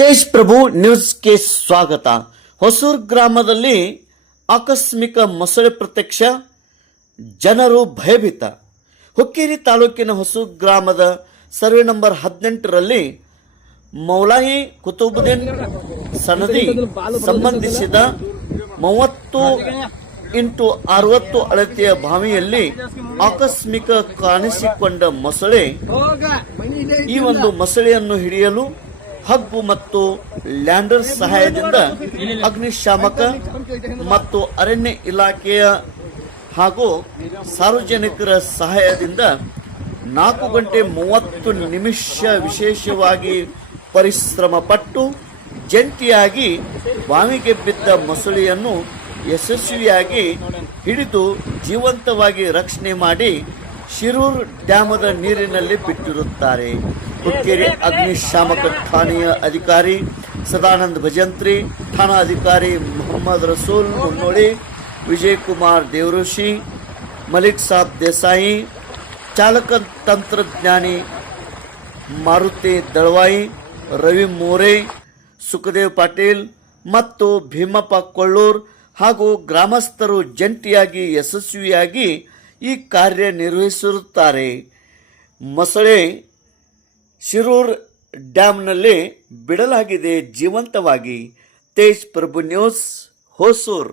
ತೇಜ್ ಪ್ರಭು ನ್ಯೂಸ್ಗೆ ಸ್ವಾಗತ. ಹೊಸೂರ್ ಗ್ರಾಮದಲ್ಲಿ ಆಕಸ್ಮಿಕ ಮೊಸಳೆ ಪ್ರತ್ಯಕ್ಷ, ಜನರು ಭಯಭೀತ. ಹುಕ್ಕೇರಿ ತಾಲೂಕಿನ ಹೊಸೂರ್ ಗ್ರಾಮದ ಸರ್ವೆ ನಂಬರ್ ಹದಿನೆಂಟರಲ್ಲಿ ಮೌಲಾಯಿ ಕುತುಬುದ್ದೀನ್ ಸನದಿ ಸಂಬಂಧಿಸಿದ ಮೂವತ್ತು ಇಂಟು ಅರವತ್ತು ಅಳತೆಯ ಬಾವಿಯಲ್ಲಿ ಆಕಸ್ಮಿಕ ಕಾಣಿಸಿಕೊಂಡ ಮೊಸಳೆ ಈ ಒಂದು ಮೊಸಳೆಯನ್ನು ಹಿಡಿಯಲು ಹಗ್ಗು ಮತ್ತು ಲ್ಯಾಂಡರ್ ಸಹಾಯದಿಂದ ಅಗ್ನಿಶಾಮಕ ಮತ್ತು ಅರಣ್ಯ ಇಲಾಖೆಯ ಹಾಗೂ ಸಾರ್ವಜನಿಕರ ಸಹಾಯದಿಂದ ನಾಲ್ಕು ಗಂಟೆ ಮೂವತ್ತು ನಿಮಿಷ ವಿಶೇಷವಾಗಿ ಪರಿಶ್ರಮ ಪಟ್ಟು ಜಂಟಿಯಾಗಿ ಬಾವಿಗೆ ಬಿದ್ದ ಮೊಸಳೆಯನ್ನು ಯಶಸ್ವಿಯಾಗಿ ಹಿಡಿದು ಜೀವಂತವಾಗಿ ರಕ್ಷಣೆ ಮಾಡಿ ಶಿರೂರ್ ಡ್ಯಾಮದ ನೀರಿನಲ್ಲಿ ಬಿಟ್ಟಿರುತ್ತಾರೆ. ಹುಕ್ಕೇರಿ ಅಗ್ನಿಶಾಮಕ ಠಾಣೆಯ ಅಧಿಕಾರಿ ಸದಾನಂದ ಭಜಂತ್ರಿ, ಠಾಣಾ ಅಧಿಕಾರಿ ಮೊಹಮ್ಮದ್ ರಸೂಲ್ ಮುನ್ನೋಳಿ, ವಿಜಯ್ ಕುಮಾರ್ ದೇವಋಷಿ ಮಲಿಕ್ ಸಾಬ್ ದೇಸಾಯಿ, ಚಾಲಕ ತಂತ್ರಜ್ಞಾನಿ ಮಾರುತಿ ದಳವಾಯಿ, ರವಿ ಮೋರೆ, ಸುಖದೇವ್ ಪಾಟೀಲ್ ಮತ್ತು ಭೀಮಪ್ಪ ಕೊಳ್ಳೂರ್ ಹಾಗೂ ಗ್ರಾಮಸ್ಥರು ಜಂಟಿಯಾಗಿ ಯಶಸ್ವಿಯಾಗಿ ಈ ಕಾರ್ಯ ನಿರ್ವಹಿಸಿರುತ್ತಾರೆ ಮೊಸಳೆ ಶಿರೂರ್ ಡ್ಯಾಮ್ನಲ್ಲಿ ಬಿಡಲಾಗಿದೆ ಜೀವಂತವಾಗಿ. ತೇಜ್ ಪ್ರಭು ನ್ಯೂಸ್ ಹೊಸೂರ್.